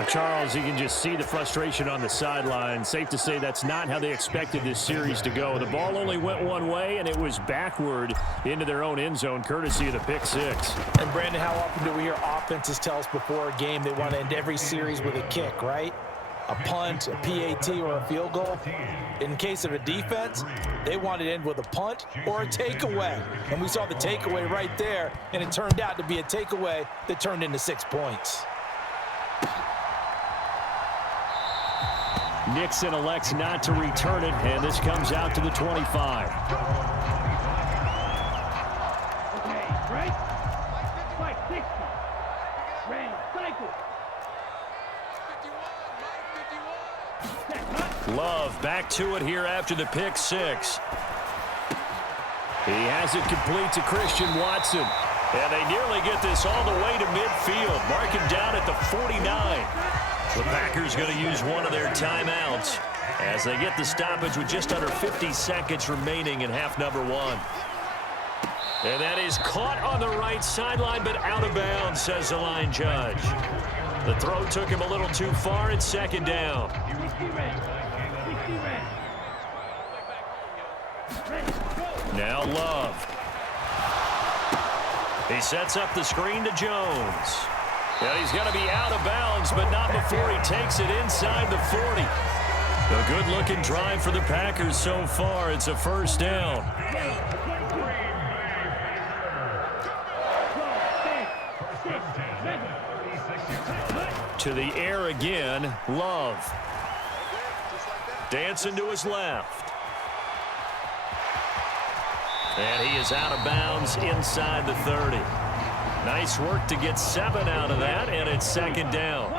Charles, you can just see the frustration on the sideline. Safe to say that's not how they expected this series to go. The ball only went one way, and it was backward into their own end zone, courtesy of the pick-6. And, Brandon, how often do we hear offenses tell us before a game they want to end every series with a kick, right? A punt, a PAT, or a field goal. In case of a defense, they want to end with a punt or a takeaway. And we saw the takeaway right there, and it turned out to be a takeaway that turned into 6 points. Nixon elects not to return it, and this comes out to the 25. Love back to it here after the pick-6. He has it complete to Christian Watson. And they nearly get this all the way to midfield. Mark him down at the 49. The Packers going to use one of their timeouts as they get the stoppage with just under 50 seconds remaining in half number 1. And that is caught on the right sideline, but out of bounds, says the line judge. The throw took him a little too far. It's 2nd down. Now Love. He sets up the screen to Jones. And he's going to be out of bounds, but not before he takes it inside the 40. A good-looking drive for the Packers so far. It's a 1st down. To the air again, Love. Dancing to his left. And he is out of bounds inside the 30. Nice work to get 7 out of that, and it's 2nd down.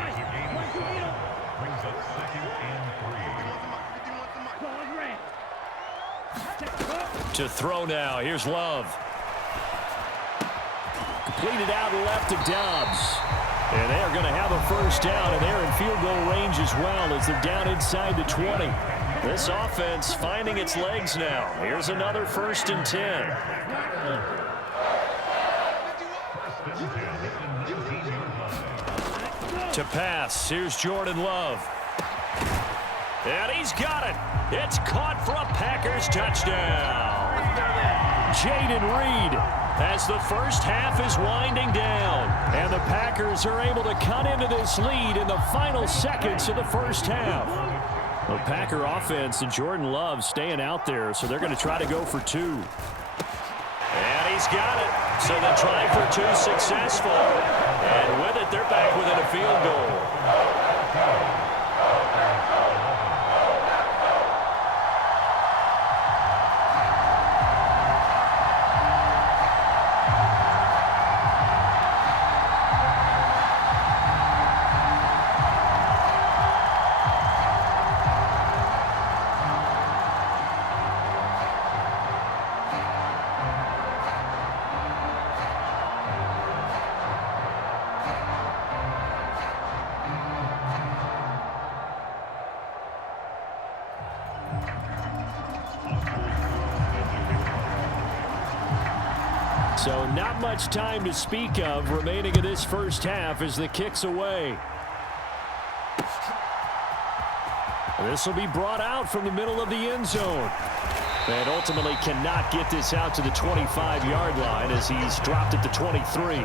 To throw now. Here's Love. Completed out left to Dobbs. And they are going to have a first down, and they're in field goal range as well as they're down inside the 20. This offense finding its legs now. Here's another 1st and 10. To pass, here's Jordan Love. And he's got it. It's caught for a Packers touchdown. Jayden Reed as the first half is winding down. And the Packers are able to cut into this lead in the final seconds of the first half. The Packer offense and Jordan Love staying out there, so they're going to try to go for 2. And he's got it. So the try for 2 successful. And with it, they're back within a field goal. So not much time to speak of remaining in this first half as the kick's away. This will be brought out from the middle of the end zone. And ultimately cannot get this out to the 25-yard line as he's dropped at the 23.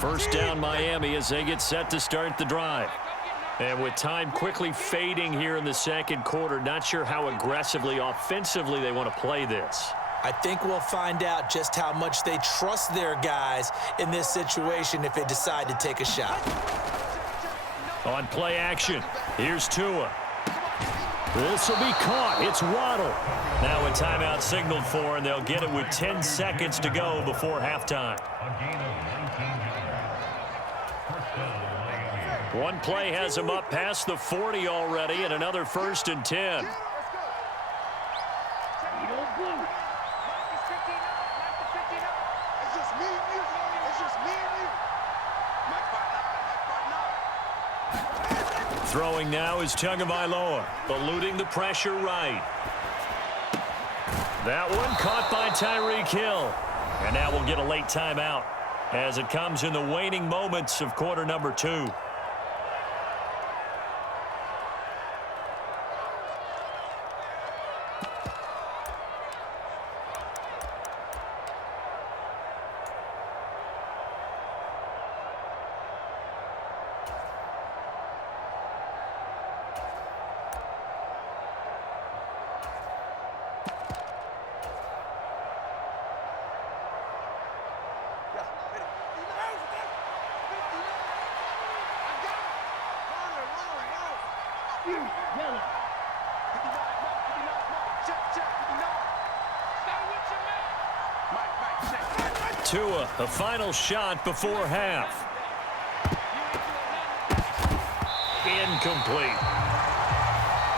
First down Miami as they get set to start the drive. And with time quickly fading here in the second quarter, not sure how aggressively, offensively they want to play this. I think we'll find out just how much they trust their guys in this situation if they decide to take a shot. On play action, here's Tua. This will be caught. It's Waddle. Now a timeout signaled for, and they'll get it with 10 seconds to go before halftime. One play has him up past the 40 already, and another 1st and 10. Throwing now is Tagovailoa, eluding the pressure right. That one caught by Tyreek Hill. And now we'll get a late timeout as it comes in the waning moments of quarter number 2. Tua, a final shot before half. Incomplete.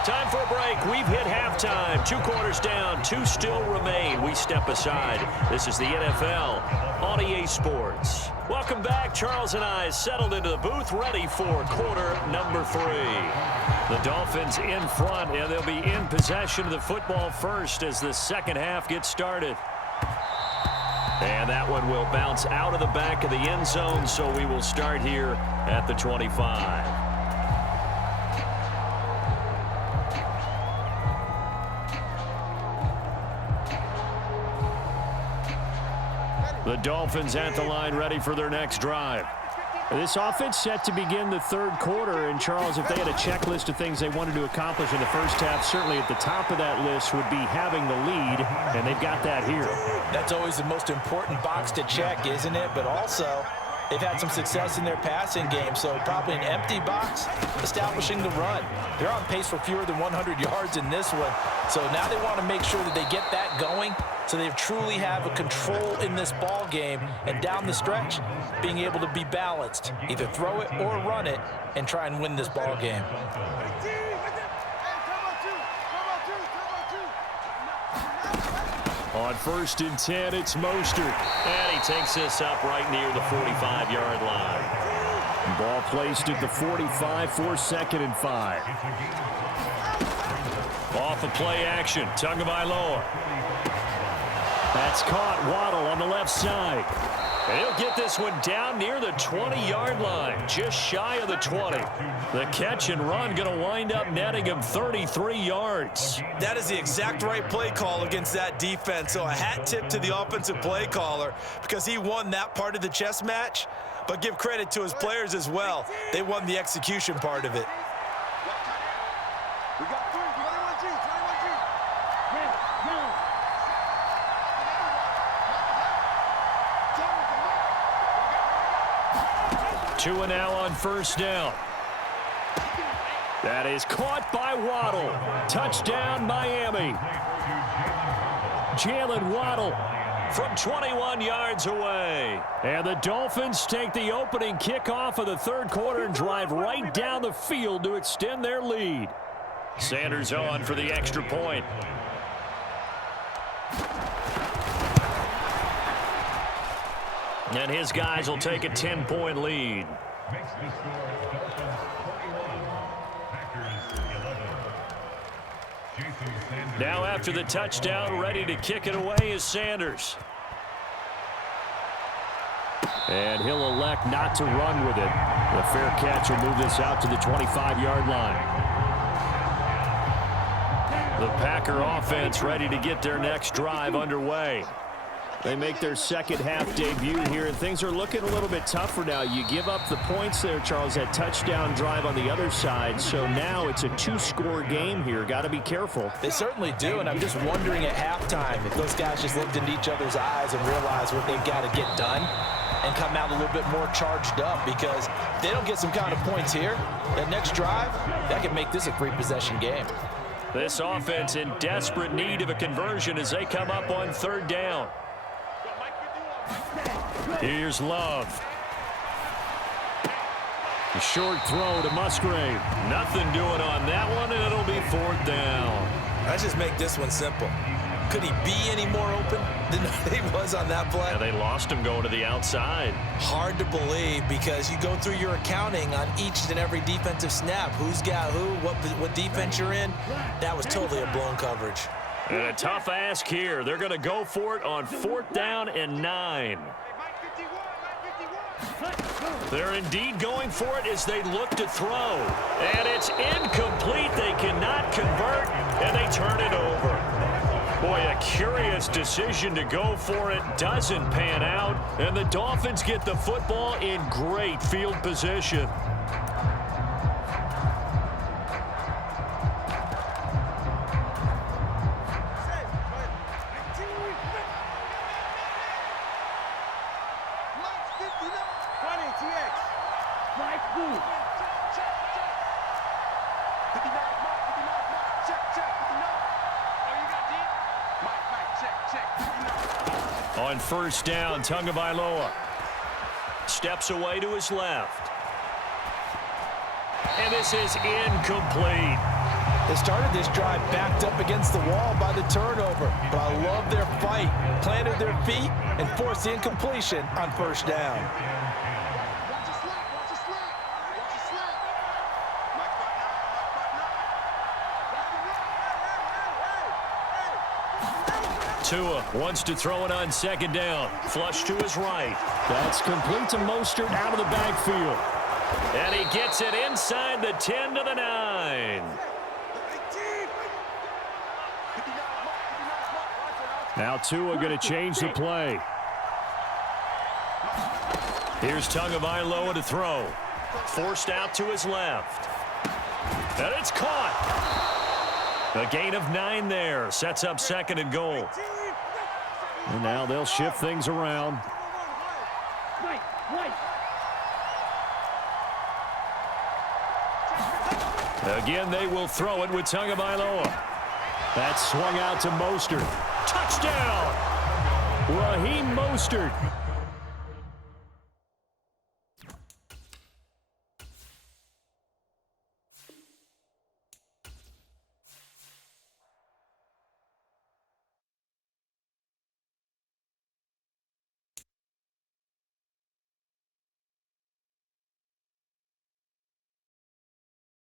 Time for a break. We've hit halftime. 2 quarters down, 2 still remain. We step aside. This is the NFL on EA Sports. Welcome back. Charles and I settled into the booth, ready for quarter number 3. The Dolphins in front, and they'll be in possession of the football first as the second half gets started. And that one will bounce out of the back of the end zone, so we will start here at the 25. The Dolphins at the line, ready for their next drive. This offense set to begin the third quarter, and Charles, if they had a checklist of things they wanted to accomplish in the first half, certainly at the top of that list would be having the lead, and they've got that here. That's always the most important box to check, isn't it? But also, They've had some success in their passing game, so probably an empty box, establishing the run. They're on pace for fewer than 100 yards in this one, so now they want to make sure that they get that going so they truly have a control in this ball game, and down the stretch, being able to be balanced, either throw it or run it, and try and win this ball game. On 1st and 10, it's Mostert. And he takes this up right near the 45-yard line. Ball placed at the 45 for 2nd and 5. Off of play action, Tagovailoa. That's caught. Waddle on the left side. And he'll get this one down near the 20-yard line, just shy of the 20. The catch and run going to wind up netting him 33 yards. That is the exact right play call against that defense. So a hat tip to the offensive play caller because he won that part of the chess match. But give credit to his players as well. They won the execution part of it. We got 3. 21G. 21G. Tua now on 1st down. That is caught by Waddle. Touchdown, Miami. Jalen Waddle From 21 yards away. And the Dolphins take the opening kickoff of the 3rd quarter and drive right down the field to extend their lead. Sanders on for the extra point. And his guys will take a 10-point lead. Makes the score Dolphins 21, Packers 11. Jason Sanders. Now after the touchdown, ready to kick it away is Sanders. And he'll elect not to run with it. The fair catch will move this out to the 25-yard line. The Packer offense ready to get their next drive underway. They make their second-half debut here, and things are looking a little bit tougher now. You give up the points there, Charles, that touchdown drive on the other side. So now it's a 2-score game here. Got to be careful. They certainly do, and I'm just wondering at halftime if those guys just looked into each other's eyes and realized what they've got to get done and come out a little bit more charged up, because if they don't get some kind of points here, that next drive, that could make this a 3-possession game. This offense in desperate need of a conversion as they come up on 3rd down. Here's Love. A short throw to Musgrave. Nothing doing on that one, and it'll be 4th down. Let's just make this one simple. Could he be any more open than he was on that play? Yeah, they lost him going to the outside. Hard to believe, because you go through your accounting on each and every defensive snap. Who's got who, what defense you're in. That was totally a blown coverage. And a tough ask here. They're going to go for it on 4th down and 9. They're indeed going for it as they look to throw. And it's incomplete. They cannot convert, and they turn it over. Boy, a curious decision to go for it. Doesn't pan out, and the Dolphins get the football in great field position. On 1st down, Tagovailoa steps away to his left. And this is incomplete. They started this drive backed up against the wall by the turnover, but I love their fight. Planted their feet and forced the incompletion on 1st down. Tua wants to throw it on 2nd down. Flush to his right. That's complete to Mostert out of the backfield. And he gets it inside the 10 to the 9. Now Tua going to change the play. Here's Tagovailoa to throw. Forced out to his left. And it's caught. A gain of 9 there. Sets up 2nd and goal. And now they'll shift things around. Again, they will throw it with Tagovailoa. That's swung out to Mostert. Touchdown! Raheem Mostert